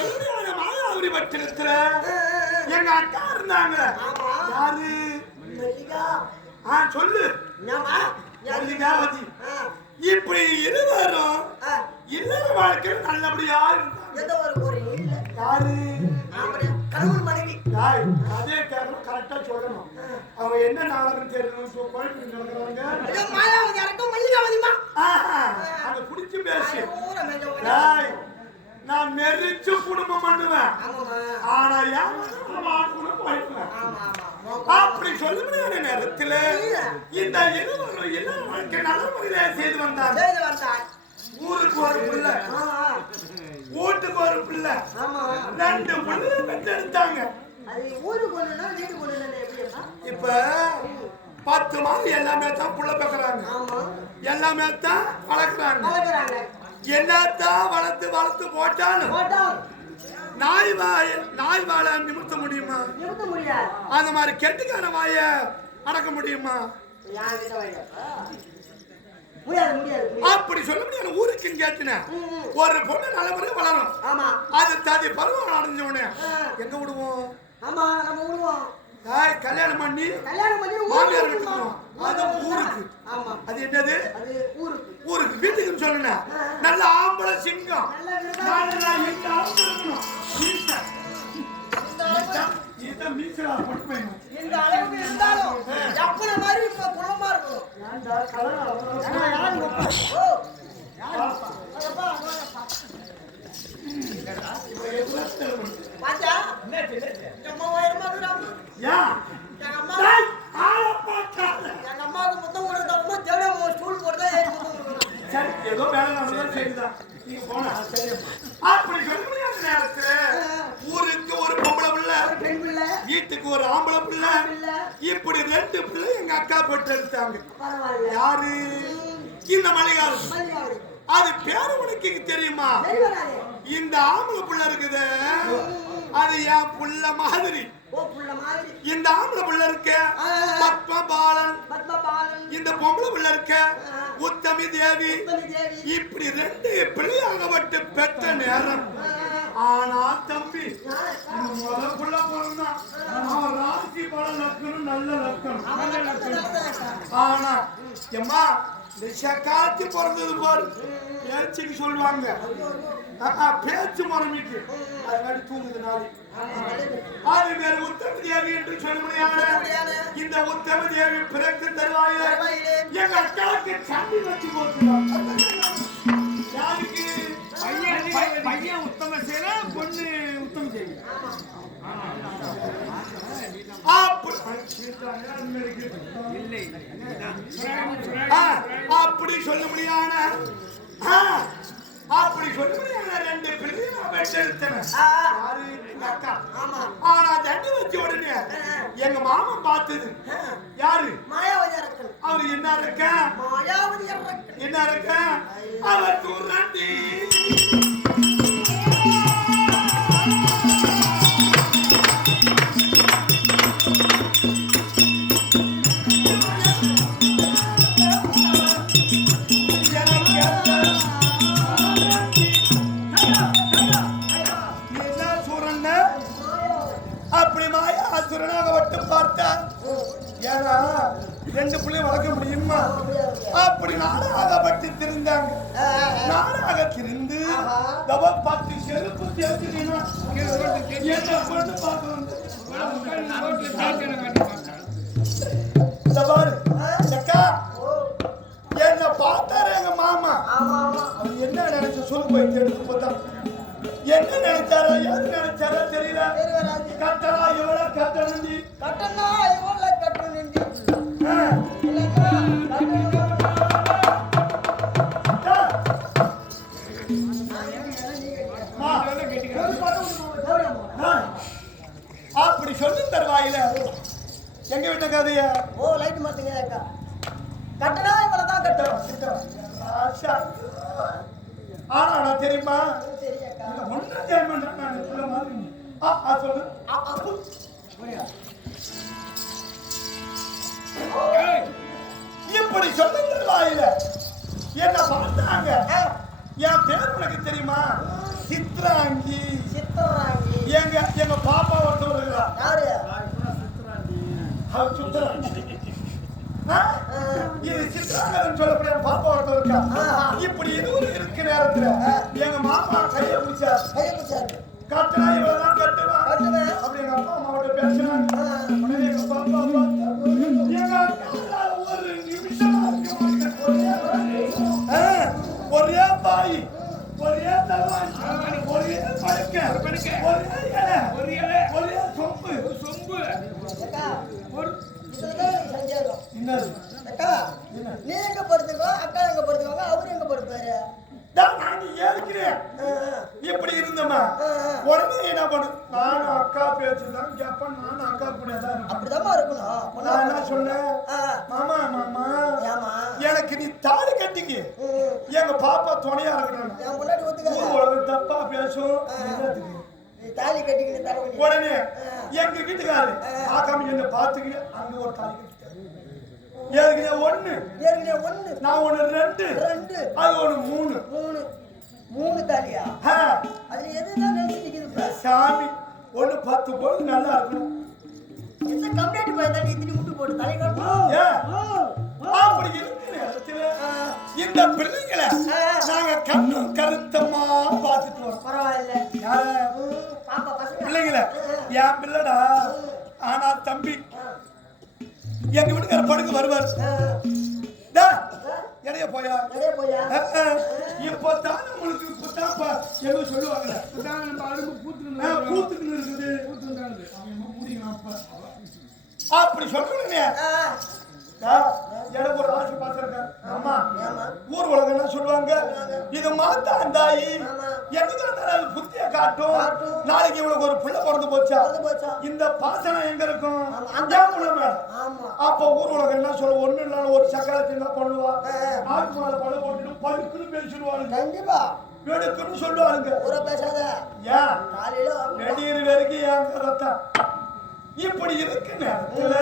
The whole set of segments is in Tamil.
சொல்லுங்க மாயாவரி பட்டினத்துல எங்க அக்கா இருந்தாங்க. ஆமா. யாரு? மல்லிகா. ஆ சொல்லு. மல்லிகாவதி இப்படி இருவரும் இல்லற வாழ்க்கையில் நல்லபடியா ஏதோ ஒரு யாரு? கணவன் மனைவி. யாய் அதே கேட்கணும் கரெக்டா சொல்லணும். அவங்க என்ன நாடகம் தெரியணும் குழப்பம் நடக்கிறாங்க? ஐயோ மாயாவதி யாருக்கும் மல்லிகாவதிமா ஆஹா, அதை பிடிச்சு பேசு ஊரை மேஞ்ச ஒரு- யாய் நான் மெரிச்சு குடும்பம் பண்ணுவேன். ஆனா யாரும் ஆமா. அப்படி சொல்ல முடியாத நேரத்துல இந்த இருவரும் எல்லா வாழ்க்கை நல்ல முறையில செய்து வந்தாய். ஊருக்கு ஒரு பிள்ளை. வீட்டுக்கு ஒரு பிள்ளை. ரெண்டு பிள்ளை பெற்றெடுத்தாங்க? இப்ப பத்து மாதம் எல்லாமே தான் புள்ள பெக்கறாங்க ஆமா. எல்லாமே தான் வளர்க்குறாங்க. என்னத்தான் வளர்த்து வளர்த்து போட்டாலும் போட்டா நாய் வாய நாய் வாழ நிமிர்த்த முடியுமா. அந்த மாதிரி கெட்டுக்கார வாய அடக்க முடியுமா. அப்படி சொல்ல முடியாது ஊருக்குன்னு கேட்டினேன். ஒரு பொண்ணு நல்ல முறையில் வளரும் ஆமா. அது ததி பருவம் அடைஞ்ச உடனே. எங்க விடுவோம் ஆமா, நம்ம விடுவோம். தாய் கல்யாணம் பண்ணி கல்யாணம் பண்ணி மாமியார். வீட்டுக்கு அது ஊருக்கு. ஆமா. அது என்னது? அது ஊருக்கு. ஊருக்கு. வீட்டுக்குன்னு சொல்லணும் நல்ல ஆம்பளை சிங்கம். நல்ல எங்க ஆம்பளை இருக்கணும். மீசை. இதுதான் இதுதான் மீசைடா, பொட்டு. இந்த அளவுக்கு இருந்தாலும் எப்பன மாதிரி இப்ப குணமா இருக்கணும் ஏன்டா, கலர் அவ்வளவு ஏன்னா, யாரு இப்ப- ஓ, யாருப்பா? அதப்பா, அதப்பா. பாத்தா? எங்க அம்மா உயரமா இருக்கிறாங்க. ஏன்? எங்க அம்மா டேய், ஆளை பார்க்காத. எங்க அம்மாவுக்கு முத்தம் கொடுத்தவங்க தேவையா உங்க ஸ்கூல் போட்டு தான் ஏறி முத்தம் கொடுக்கணும் சரி, ஏதோ வேலை நடந்ததா சரிதான். நீங்க போனா, சரியம்மா. அப்படி முடியாத நேரத்துல ஊருக்கு ஒரு பொம்பளை பிள்ளை. ஒரு பெண் பிள்ளை. வீட்டுக்கு ஒரு ஆம்பளை பிள்ளை. இப்படி ரெண்டு பிள்ளை எங்க அக்கா போட்டு எடுத்தாங்க. யாரு? இந்த மலையாளம் அது பேரு உனக்கு தெரியுமா? இந்த ஆம்பளை புள்ள இருக்குது. அது என் புள்ள மாதிரி. இந்த ஆம்பளை புள்ள இருக்க. பத்மபாலன். இந்த பொம்பளை புள்ள இருக்க. உத்தமி தேவி. இப்படி ரெண்டு பிள்ளையாகப்பட்டு பெற்ற நேரம். ஆனா தம்பி முத புள்ள பிறந்தான் அவன் ராசி பல லக்கணம் நல்ல லக்கணம். ஆனா எம்மா இந்த சக்காத்தி பிறந்தது பாரு. பேச்சுக்கு சொல்லுவாங்க. பேச்சு மரமிக்கு அதனால தூங்குது நாளை அது வேற உத்தம தேவி என்று சொல்ல முடியாது இந்த உத்தம தேவி பிறகு தருவாயில எங்க அக்காவுக்கு சண்டி வச்சு போட்டுருவாங்க யாருக்கு? பையன் பை- பையன் உத்தம சேனா பொண்ணு உத்தம தேவி. இல்லை. ஆ, அப்படி சொல்ல முடியாத ஆ, அப்படி சொல்ல ரெண்டு பிள்ளையும் நான் பெற்றெடுத்தேன் அக்கா. ஆனா தண்ணி வச்ச உடனே எங்க மாமன் பார்த்தது. யாரு? மாயாவதி அவர் என்ன இருக்க மாயாவதி என்ன இருக்க அவர் தூராண்டி அப்படி மாயா அசுரனாக வட்டு பார்த்தார் ஏன்னா ரெண்டு பிள்ளையும் வளர்க்க முடியுமா அப்படி நாடாகப்பட்டு திருந்தாங்க நாடாக திரிந்து தவ பத்து செருப்பு சேர்த்துட்டீங்கன்னா என்ன கொண்டு பார்க்க வந்து போய் எடுத்து பார்த்தா என்ன நினைச்சாரோ எது நினைச்சாரோ தெரியல. கட்டணா கட்டணம் கட்டணா கட்டணம் ஆ. ஆ. அப்படி சொல்லி தருவாயில எங்க விட்ட கதைய? ஓ லைட் மாத்துங்க அக்கா. கட்டணா இவ்வளவு தான் கட்டணும் ஆனாடா தெரியுமா? ஒன்றும் செய்ய மாட்டேன் நான் உள்ள மாதிரி. ஆ ஆ சொல்லு. இப்படி சொல்லுங்களா இல்ல என்ன பார்த்தாங்க? என் பேர் உனக்கு தெரியுமா? சித்ராங்கி சித்ராங்கி எங்க எங்க பாப்பா ஒருத்தவர் இருக்கிறா சித்ராங்கி சித்ராங்கி இது சொல்லக்கூடிய பாப்பா ஒருத்தர் இருக்கா. இப்படி எதுவும் இருக்கு நேரத்துல? எங்க மாமா கையை பிடிச்சார். கையை பிடிச்சாரு. கட்டுனா இவ்வளவுதான் கட்டுவான் கட்டுவேன். அப்படி எங்க அப்பா அம்மாவோட பேசினாங்க. உடனே எங்க பாப்பா எங்க அக்காவால ஒரு நிமிஷம். ஒரே பாய். ஒரே தலைவாணி ஒரே படுக்கை. ஒரே ஒரு இலை, ஒரே சொம்பு ஒரு சொம்பு அக்கா, ஒரு இதுலதான் எனக்கு சந்தேகம். என்னது அக்கா, நீ எங்க படுத்துக்கோ அக்கா எங்க படுத்துக்கோங்க அவரு எங்க படுப்பாரு தான் நான் ஏற்கிறேன் இப்படி இருந்தோமா உடனே என்ன பண்ணு நானும் அக்கா கேப்பேன் நானும் அக்கா கூட தான் இருக்கணும். நான் என்ன சொன்னேன் மாமா மாமா? எனக்கு நீ தாலி கட்டிங்க எங்க பாப்பா துணையா இருக்கணும் என் முன்னாடி ஒத்துக்காத. ஊர் உலகம் தப்பா பேசும். தாலி கட்டிக்கிட்டு. உடனே எங்க வீட்டுக்காரு ஆக்காம என்ன பாத்துக்கிட்டு அங்க ஒரு தாலி கட்டிட்டாரு. ஏற்கனவே ஒண்ணு. ஏற்கனவே ஒண்ணு. நான் ஒண்ணு ரெண்டு. ரெண்டு. அது ஒண்ணு மூணு. மூணு. மூணு தாலியா? அதுல எதுதான் நினைச்சு நிக்குது இப்ப? சாமி. ஒண்ணு பத்து பொழுது நல்லா இருக்கணும் எந்த கம்ப்ளைண்ட் நீ இத்தனை முட்டு போட்டு? அப்படி இருக்கிற நேரத்துல இந்த பிள்ளைங்களை நாங்க கண்ணும் கருத்தமா பார்த்துட்டு வரோம். பரவாயில்ல. யார? பிள்ளைங்கள. என் பிள்ளடா. ஆனா தம்பி எங்க வீட்டுக்கார படுக்க வருவார். இடைய போயா? இப்பதான் நம்மளுக்கு இப்பதான் ப- ஏதோ சொல்லுவாங்கல்ல இதான் நம்ம அரும்பு பூத்துக்கணும் அஹ், கூத்துக்கு இருக்குது பூத்துண்டாது அவன் முடியும் அப்ப. அப்படி ஆ, எனக்கு ஒரு ஆசை பார்த்திருக்கேன் அம்மா? ஊர் உலகம் என்ன சொல்லுவாங்க? இது மாத்தா அந்தாயி ஆமா. எனக்கு இருந்தாலும் அது புத்திய காட்டும். நாளைக்கு இவளுக்கு ஒரு பிள்ளை பிறந்து போச்சா? இந்த பாசனம் எங்க இருக்கும்? மேல? ஆமா. அப்ப ஊர் உலகம் என்ன சொல்ல ஒண்ணு இல்லாம ஒரு சக்கரத்தை என்ன பண்ணுவா? ஆ. நாக்கு மேல பழம் போட்டுட்டு பழுக்குன்னு பேசிடுவாளுங்க. கண்டிப்பா. வெடுக்குன்னு சொல்லுவாளுங்க. ஊர பேசாத. ஏன்? காலையில வெடியிரு வரைக்கும் ஏன் ரத்தம் இப்படி இருக்கு நேரத்துல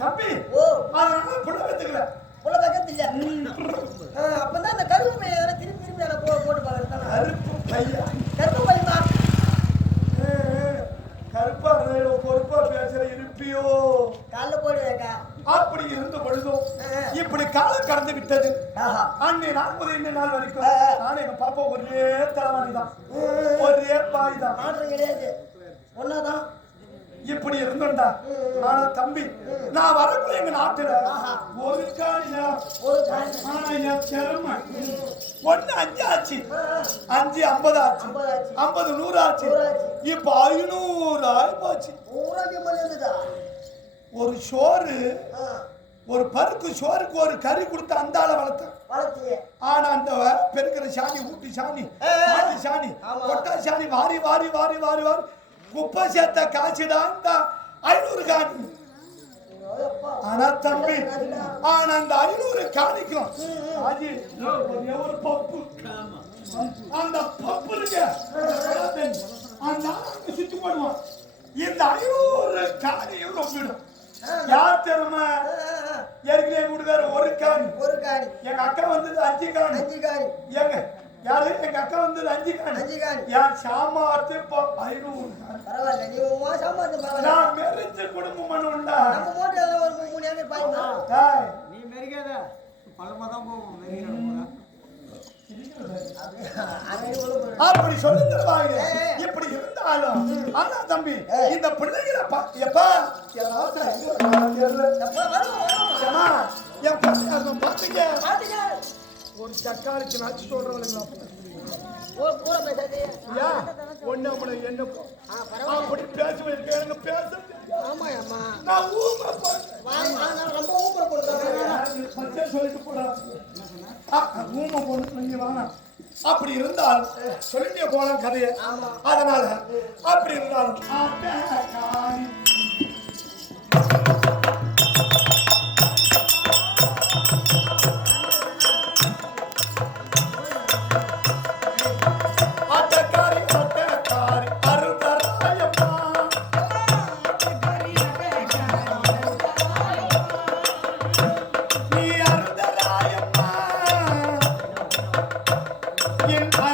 தம்பி அதனால புள்ள பெத்துக்கல உள்ள பக்கத்து இல்ல ஆ, அப்பதான் அந்த கருப்பு பையன் எதனா திருப்பி திருப்பி அதை போ போட்டு பார்க்கறதான கருப்பு பையா? கருப்பு பையன் கருப்பா இருந்தா பொறுப்பா பேசுற இருப்பியோ? காலைல போடுவேக்கா. அப்படி இருந்த பொழுதும். இப்படி காலம் கடந்து விட்டது. அன்னை நாற்பது இன்ன நாள் வரைக்கும். நானும் எங்க பாப்பா ஒரே தலைவாணி தான். ஒரே பாய் தான். மாற்றம் கிடையாது. இப்படி இருந்தோம்டா ஆனா தம்பி நான் வரக்குள்ள எங்க நாட்டுல. ஒரு காலியா ஒரு என் திறமை ஒண்ணு அஞ்சு ஆச்சு அஞ்சு ஐம்பது ஆச்சு ஐம்பது ஆச்சு. நூறு ஆச்சு ஆச்சு. இப்ப ஐநூறு ஊராட்சி இருந்ததா ஒரு சோறு ஒரு பருக்கு சோறுக்கு ஒரு கறி கொடுத்து அந்த ஆளை வளர்த்தேன் ஆனா அந்த பெருக்கிற சாணி ஊட்டி சாணி சாணி. கொட்டா சாணி வாரி வாரி வாரி வாரி வாரி. குப்பை சேர்த்த இந்த ஐநூறு காணி. ஆனா தம்பி ஆனா அந்த ஐநூறு காணிக்கும். ஆஜி ஒரே பப்பு. அந்த பப்பு இருக்கு. அந்த சுத்தி போடுவான். இந்த ஐநூறு காணியும் ரொம்பிடும் யார் திறமை ஏற்கனவே கொடுக்காரு ஒரு காணி. ஒரு காணி. எங்க அக்கா வந்தது அஞ்சு காணி. அஞ்சு காணி. ஏங்க யாரு எங்க அக்கா அஞ்சு காணி என் சாமார்த்து இப்போ ஐநூறு. பரவாயில்ல நீ உன் மாசம் பரவாயில்ல. நான் மெரிச்ச குடும்பம் பண்ணுண்டா நம்ம மூட்டை எல்லாம் ஒரு மூணு ஏக்கர் பாய்மா டேய், நீ மெருகாத பழமா தான் போகும் மெருகாத அப்படி சொல்லி தருவாங்க. இப்படி இருந்தாலும் ஆனா தம்பி இந்த பிள்ளைகளை பா- எப்பா? என் பிள்ளைங்க பாத்துக்க ஒரு அவனை என்ன போ- அப்படி பேசுவேன் பேச தெரியாது. நான் ஊமை போறேன் பச்சை சொல்லிட்டு போறா ஆ, ஊமை பொண்ணு நீங்க அப்படி இருந்தால் சொல்லிட்டே போலாம் கதையை. அதனால அப்படி இருந்தாலும் என் அருகில்